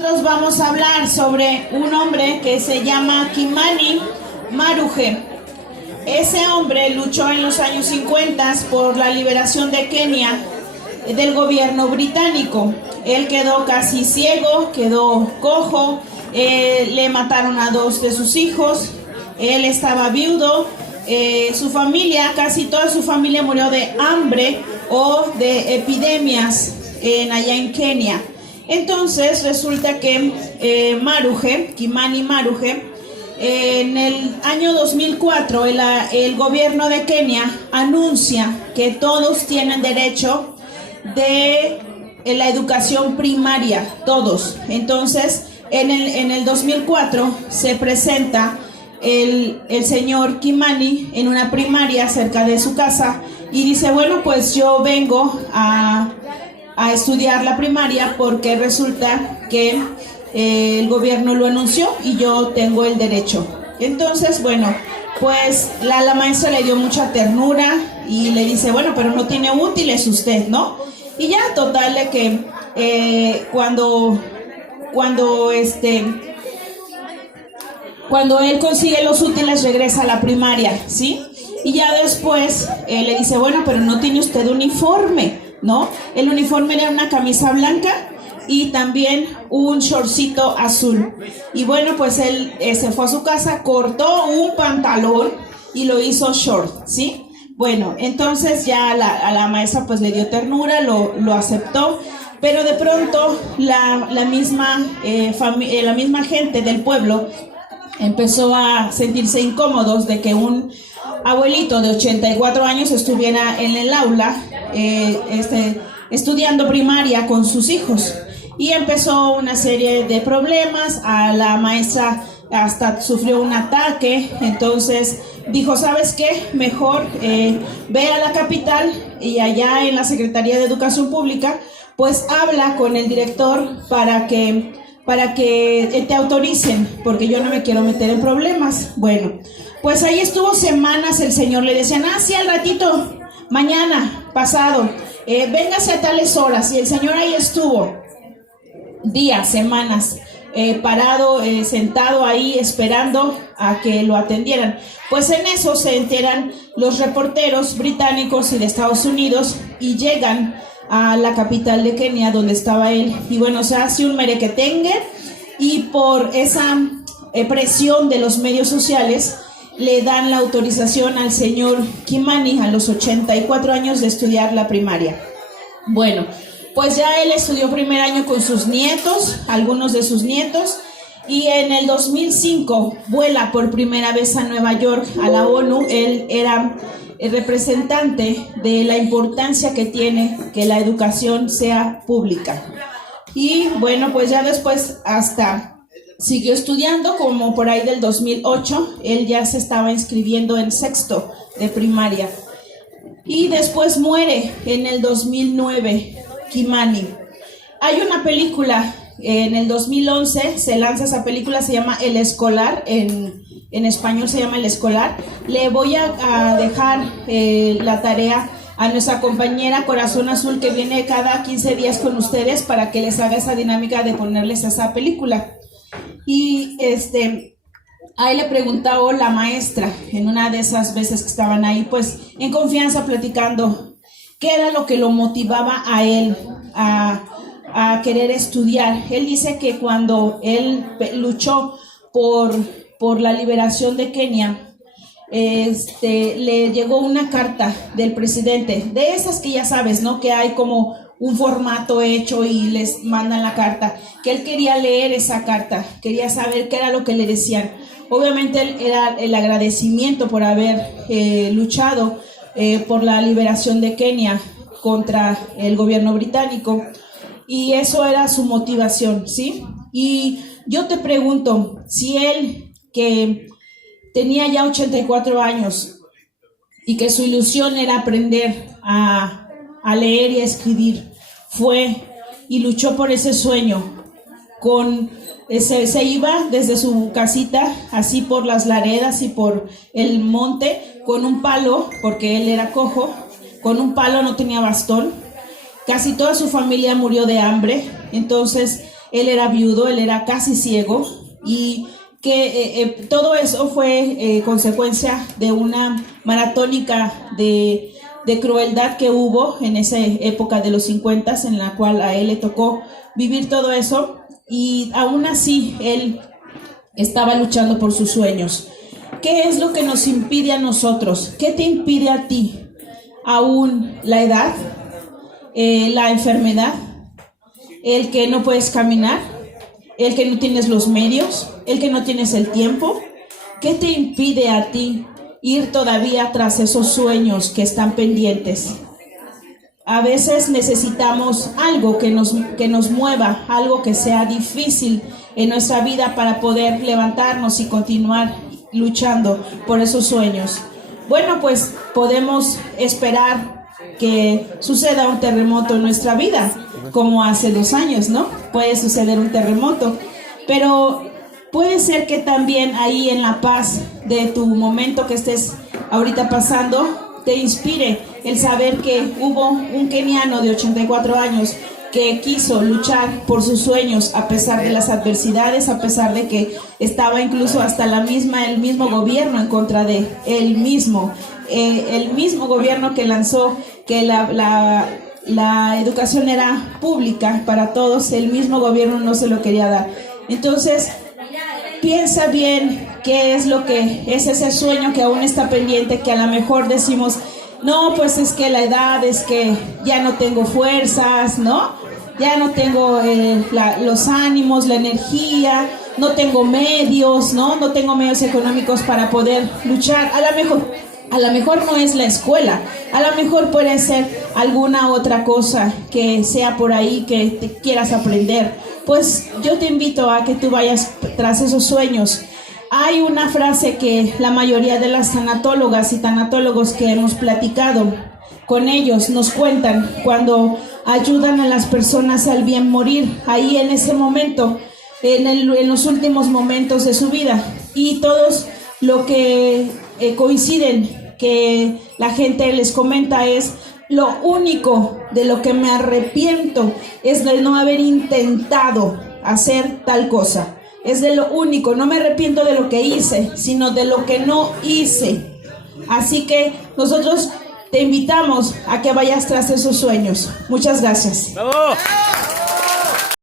Nosotros vamos a hablar sobre un hombre que se llama Kimani Maruje. Ese hombre luchó en los años 50 por la liberación de Kenia del gobierno británico. Él quedó casi ciego, quedó cojo, le mataron a 2 de sus hijos, él estaba viudo, su familia, casi toda su familia murió de hambre o de epidemias allá en Kenia. Entonces resulta que Maruje, Kimani Maruje, en el año 2004 el gobierno de Kenia anuncia que todos tienen derecho de la educación primaria, todos. Entonces en el 2004 se presenta el señor Kimani en una primaria cerca de su casa y dice, bueno, pues yo vengo a estudiar la primaria porque resulta que el gobierno lo anunció y yo tengo el derecho. Entonces, bueno, pues la maestra le dio mucha ternura y le dice, bueno, pero no tiene útiles usted, ¿no? Y ya, total, de que cuando él consigue los útiles, regresa a la primaria, ¿sí? Y ya después le dice, bueno, pero no tiene usted uniforme, ¿no? El uniforme era una camisa blanca y también un shortcito azul. Y bueno, pues él se fue a su casa, cortó un pantalón y lo hizo short, ¿sí? Bueno, entonces ya a la maestra pues le dio ternura, lo aceptó, pero de pronto la misma gente del pueblo empezó a sentirse incómodos de que un abuelito de 84 años estuviera en el aula estudiando primaria con sus hijos. Y empezó una serie de problemas, a la maestra hasta sufrió un ataque, entonces dijo, ¿sabes qué? Mejor ve a la capital y allá en la Secretaría de Educación Pública, pues habla con el director para que te autoricen, porque yo no me quiero meter en problemas. Bueno, pues ahí estuvo semanas el señor, le decían, sí, al ratito, mañana, pasado, véngase a tales horas, y el señor ahí estuvo días, semanas, parado, sentado ahí esperando a que lo atendieran. Pues en eso se enteran los reporteros británicos y de Estados Unidos y llegan a la capital de Kenia donde estaba él, y bueno, se hace un merequetengue y por esa presión de los medios sociales le dan la autorización al señor Kimani a los 84 años de estudiar la primaria. Bueno, pues ya él estudió primer año con sus nietos, algunos de sus nietos, y en el 2005 vuela por primera vez a Nueva York, a la ONU. Él era el representante de la importancia que tiene que la educación sea pública. Y bueno, pues ya después hasta siguió estudiando, como por ahí del 2008, él ya se estaba inscribiendo en sexto de primaria. Y después muere en el 2009, Kimani. Hay una película, en el 2011 se lanza esa película, se llama El Escolar, en español se llama El Escolar. Le voy a dejar la tarea a nuestra compañera Corazón Azul, que viene cada 15 días con ustedes, para que les haga esa dinámica de ponerles esa película. Y ahí le preguntaba la maestra, en una de esas veces que estaban ahí, pues en confianza platicando, ¿qué era lo que lo motivaba a él a querer estudiar? Él dice que cuando él luchó por la liberación de Kenia, le llegó una carta del presidente, de esas que ya sabes, ¿no? Que hay como un formato hecho y les mandan la carta, que él quería leer esa carta, quería saber qué era lo que le decían. Obviamente era el agradecimiento por haber luchado por la liberación de Kenia contra el gobierno británico, y eso era su motivación, ¿sí? Y yo te pregunto, si él, que tenía ya 84 años y que su ilusión era aprender a leer y a escribir, fue y luchó por ese sueño, se iba desde su casita, así por las laredas y por el monte, con un palo, porque él era cojo, con un palo, no tenía bastón. Casi toda su familia murió de hambre, entonces él era viudo, él era casi ciego, y que todo eso fue consecuencia de una maratónica de crueldad que hubo en esa época de los 50, en la cual a él le tocó vivir todo eso, y aún así él estaba luchando por sus sueños. ¿Qué es lo que nos impide a nosotros? ¿Qué te impide a ti? Aún la edad, la enfermedad, el que no puedes caminar, el que no tienes los medios, el que no tienes el tiempo. ¿Qué te impide a ti ir todavía tras esos sueños que están pendientes? A veces necesitamos algo que nos mueva, algo que sea difícil en nuestra vida para poder levantarnos y continuar luchando por esos sueños. Bueno, pues podemos esperar que suceda un terremoto en nuestra vida, como hace 2 años, ¿no? Puede suceder un terremoto, pero puede ser que también ahí en la paz de tu momento que estés ahorita pasando, te inspire el saber que hubo un keniano de 84 años que quiso luchar por sus sueños a pesar de las adversidades, a pesar de que estaba incluso hasta el mismo gobierno en contra de él mismo. El mismo gobierno que lanzó que la educación era pública para todos, el mismo gobierno no se lo quería dar. Entonces, piensa bien qué es lo que es ese sueño que aún está pendiente, que a lo mejor decimos, no, pues es que la edad, es que ya no tengo fuerzas, ¿no? Ya no tengo los ánimos, la energía, no tengo medios, ¿no? No tengo medios económicos para poder luchar. A lo mejor no es la escuela, a lo mejor puede ser alguna otra cosa que sea por ahí que te quieras aprender. Pues yo te invito a que tú vayas tras esos sueños. Hay una frase que la mayoría de las tanatólogas y tanatólogos que hemos platicado con ellos nos cuentan cuando ayudan a las personas al bien morir, ahí en ese momento, en los últimos momentos de su vida. Y todos lo que coinciden que la gente les comenta es: lo único de lo que me arrepiento es de no haber intentado hacer tal cosa. Es de lo único, no me arrepiento de lo que hice, sino de lo que no hice. Así que nosotros te invitamos a que vayas tras esos sueños. Muchas gracias. ¡Bravo!